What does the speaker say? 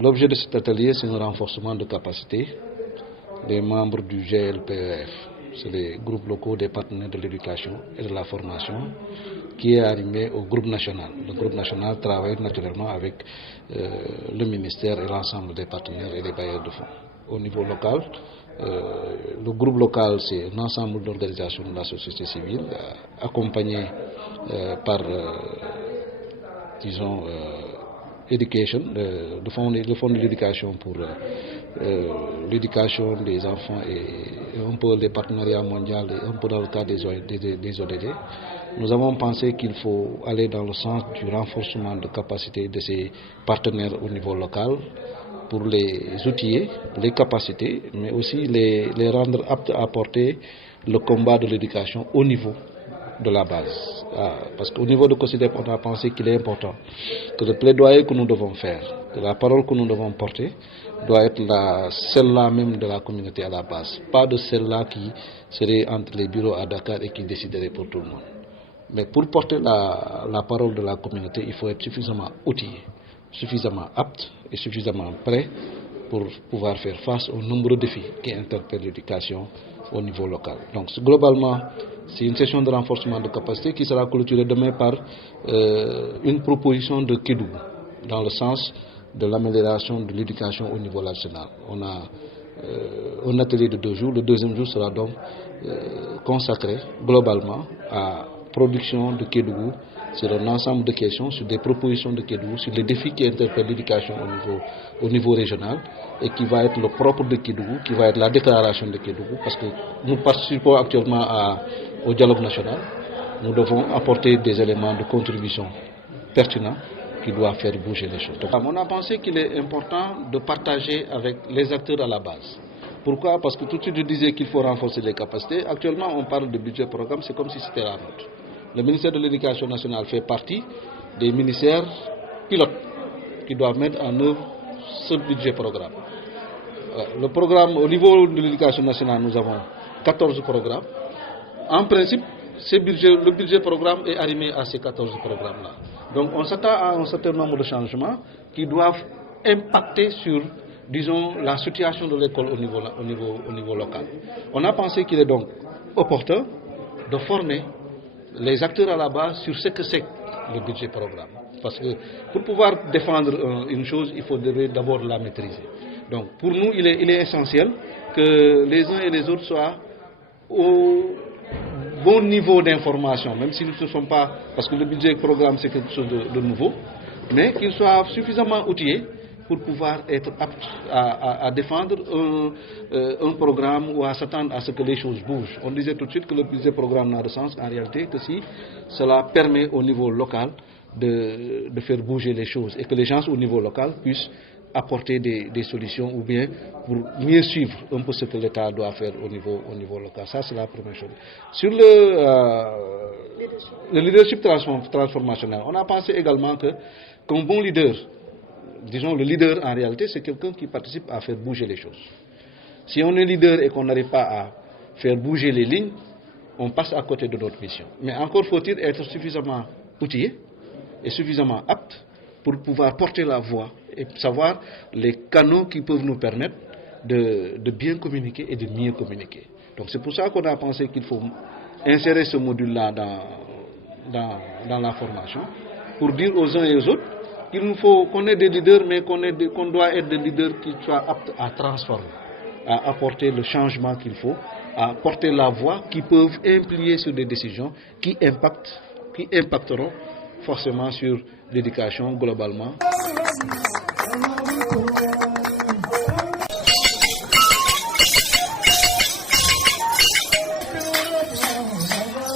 L'objet de cet atelier, c'est un renforcement de capacité des membres du GLPEF. C'est les groupes locaux des partenaires de l'éducation et de la formation qui est arrimé au groupe national. Le groupe national travaille naturellement avec le ministère et l'ensemble des partenaires et des bailleurs de fonds. Au niveau local, le groupe local, c'est un ensemble d'organisations de la société civile accompagné par, disons, Education, le fonds de l'éducation pour l'éducation des enfants et un peu les partenariats mondiaux et un peu dans le cas des ODD. Nous avons pensé qu'il faut aller dans le sens du renforcement de capacité de ces partenaires au niveau local pour les outiller, les capacités, mais aussi les rendre aptes à porter le combat de l'éducation au niveau de la base. Parce qu'au niveau de COSYDEP, on a pensé qu'il est important que le plaidoyer que nous devons faire, que la parole que nous devons porter, doit être celle-là même de la communauté à la base, pas de celle-là qui serait entre les bureaux à Dakar et qui déciderait pour tout le monde. Mais pour porter la parole de la communauté, il faut être suffisamment outillé, suffisamment apte et suffisamment prêt pour pouvoir faire face aux nombreux défis qui interpellent l'éducation au niveau local. Donc globalement, c'est une session de renforcement de capacité qui sera clôturée demain par une proposition de Kédougou dans le sens de l'amélioration de l'éducation au niveau national. On a un atelier de 2 jours. Le deuxième jour sera donc consacré globalement à production de Kédougou sur un ensemble de questions, sur des propositions de Kédougou, sur les défis qui interpellent l'éducation au niveau régional et qui va être le propre de Kédougou, qui va être la déclaration de Kédougou, parce que nous participons actuellement au dialogue national. Nous devons apporter des éléments de contribution pertinents qui doivent faire bouger les choses. Donc, on a pensé qu'il est important de partager avec les acteurs à la base. Pourquoi? Parce que tout de suite je disais qu'il faut renforcer les capacités. Actuellement on parle de budget programme, c'est comme si c'était la note. Le ministère de l'Éducation nationale fait partie des ministères pilotes qui doivent mettre en œuvre ce budget programme. Le programme, au niveau de l'Éducation nationale, nous avons 14 programmes. En principe, le budget programme est arrimé à ces 14 programmes-là. Donc on s'attend à un certain nombre de changements qui doivent impacter sur, disons, la situation de l'école au niveau local. On a pensé qu'il est donc opportun de former les acteurs à la base sur ce que c'est le budget programme. Parce que pour pouvoir défendre une chose, il faudrait d'abord la maîtriser. Donc pour nous, il est essentiel que les uns et les autres soient au bon niveau d'information, même s'ils ne sont pas, parce que le budget programme c'est quelque chose de nouveau, mais qu'ils soient suffisamment outillés pour pouvoir être aptes à défendre un programme ou à s'attendre à ce que les choses bougent. On disait tout de suite que le budget programme n'a de sens en réalité que si cela permet au niveau local de faire bouger les choses et que les gens au niveau local puissent apporter des solutions ou bien pour mieux suivre un peu ce que l'État doit faire au niveau local. Ça, c'est la première chose. Sur le leadership transformationnel, on a pensé également qu'un bon leader, disons le leader en réalité, c'est quelqu'un qui participe à faire bouger les choses. Si on est leader et qu'on n'arrive pas à faire bouger les lignes, on passe à côté de notre mission. Mais encore faut-il être suffisamment outillé et suffisamment apte pour pouvoir porter la voix et savoir les canaux qui peuvent nous permettre de bien communiquer et de mieux communiquer. Donc c'est pour ça qu'on a pensé qu'il faut insérer ce module-là dans la formation pour dire aux uns et aux autres qu'il nous faut qu'on ait des leaders, mais qu'on doit être des leaders qui soient aptes à transformer, à apporter le changement qu'il faut, à porter la voix qui peuvent impliquer sur des décisions qui impacteront forcément sur l'éducation globalement.